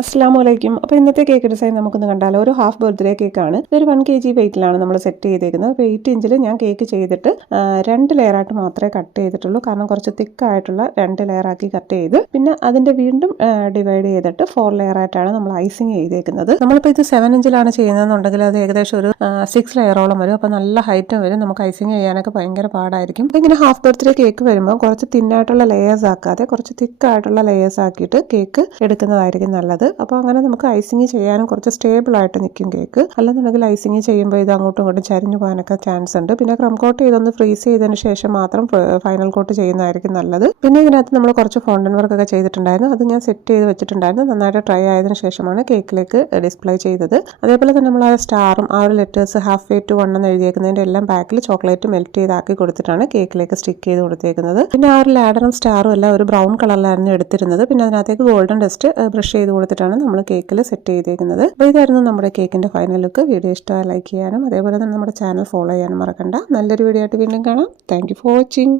അസ്സലാമലൈക്കും. അപ്പോൾ ഇന്നത്തെ കേക്ക് ഡിസൈൻ നമുക്കൊന്ന് കണ്ടാലോ. ഒരു ഹാഫ് ബർത്ത്ഡേ കേക്കാണ്. ഇതൊരു 1 kg വെയിറ്റിലാണ് നമ്മൾ സെറ്റ് ചെയ്തേക്കുന്നത്. അപ്പോൾ 8 ഇഞ്ചിൽ ഞാൻ കേക്ക് ചെയ്തിട്ട് 2 ലെയറായിട്ട് മാത്രമേ കട്ട് ചെയ്തിട്ടുള്ളൂ. കാരണം കുറച്ച് തിക്കായിട്ടുള്ള 2 ലെയറാക്കി കട്ട് ചെയ്ത് പിന്നെ അതിൻ്റെ വീണ്ടും ഡിവൈഡ് ചെയ്തിട്ട് 4 ലെയറായിട്ടാണ് നമ്മൾ ഐസിങ് ചെയ്തേക്കുന്നത്. നമ്മളിപ്പോൾ ഇത് 7 ഇഞ്ചിലാണ് ചെയ്യുന്നതെന്നുണ്ടെങ്കിൽ അത് ഏകദേശം ഒരു 6 ലെയറോളം വരും. അപ്പോൾ നല്ല ഹൈറ്റും വരും. നമുക്ക് ഐസിങ് ചെയ്യാനൊക്കെ ഭയങ്കര പാടായിരിക്കും. അപ്പോൾ ഇങ്ങനെ ഹാഫ് ബർത്ത്ഡേ കേക്ക് വരുമ്പോൾ കുറച്ച് തിന്നായിട്ടുള്ള ലെയേഴ്സ് ആക്കാതെ കുറച്ച് തിക്കായിട്ടുള്ള ലെയേഴ്സ് ആക്കിയിട്ട് കേക്ക് എടുക്കുന്നതായിരിക്കും നല്ലത്. അപ്പോൾ അങ്ങനെ നമുക്ക് ഐസിങ് ചെയ്യാനും കുറച്ച് സ്റ്റേബിൾ ആയിട്ട് നിൽക്കും കേക്ക്. അല്ലെന്നുണ്ടെങ്കിൽ ഐസിങ് ചെയ്യുമ്പോൾ ഇത് അങ്ങോട്ടും ഇങ്ങോട്ടും ചരിഞ്ഞു പോകാനൊക്കെ ചാൻസ് ഉണ്ട്. പിന്നെ ക്രം കോട്ട് ചെയ്തൊന്ന് ഫ്രീസ് ചെയ്തതിന് ശേഷം മാത്രം ഫൈനൽ കോട്ട് ചെയ്യുന്നതായിരിക്കും നല്ലത്. പിന്നെ ഇതിനകത്ത് നമ്മൾ കുറച്ച് ഫോണ്ടൻ വർക്ക് ഒക്കെ ചെയ്തിട്ടുണ്ടായിരുന്നു. അത് ഞാൻ സെറ്റ് ചെയ്ത് വെച്ചിട്ടുണ്ടായിരുന്നു. നന്നായിട്ട് ഡ്രൈ ആയതിനു ശേഷമാണ് കേക്കിലേക്ക് ഡിസ്പ്ലേ ചെയ്തത്. അതേപോലെ തന്നെ നമ്മൾ ആ സ്റ്റാറും ആ ഒരു ലെറ്റേഴ്സ് ഹാഫ് വേ ടു 1 എന്ന് എഴുതിയേക്കുന്നതിൻ്റെ എല്ലാം ബാക്കിൽ ചോക്ലേറ്റ് മെൽറ്റ് ചെയ്താക്കി കൊടുത്തിട്ടാണ് കേക്കിലേക്ക് സ്റ്റിക്ക് ചെയ്ത് കൊടുത്തേക്കുന്നത്. പിന്നെ ആ ഒരു ലാഡറും സ്റ്റാറും എല്ലാം ഒരു ബ്രൗൺ കളറിലായിരുന്നു എടുത്തിരുന്നത്. പിന്നെ അതിനകത്തേക്ക് ഗോൾഡൻ ഡസ്റ്റ് ബ്രഷ് ചെയ്ത് കൊടുത്തിട്ടാണ് നമ്മൾ കേക്കിൽ സെറ്റ് ചെയ്തേക്കുന്നത്. അപ്പോൾ ഇതായിരുന്നു നമ്മുടെ കേക്കിൻ്റെ ഫൈനൽ ലുക്ക്. വീഡിയോ ഇഷ്ടമായി ലൈക്ക് ചെയ്യാനും അതേപോലെ തന്നെ നമ്മുടെ ചാനൽ ഫോളോ ചെയ്യാനും മറക്കണ്ട. നല്ലൊരു വീഡിയോ ആയിട്ട് വീണ്ടും കാണാം. Thank you for watching.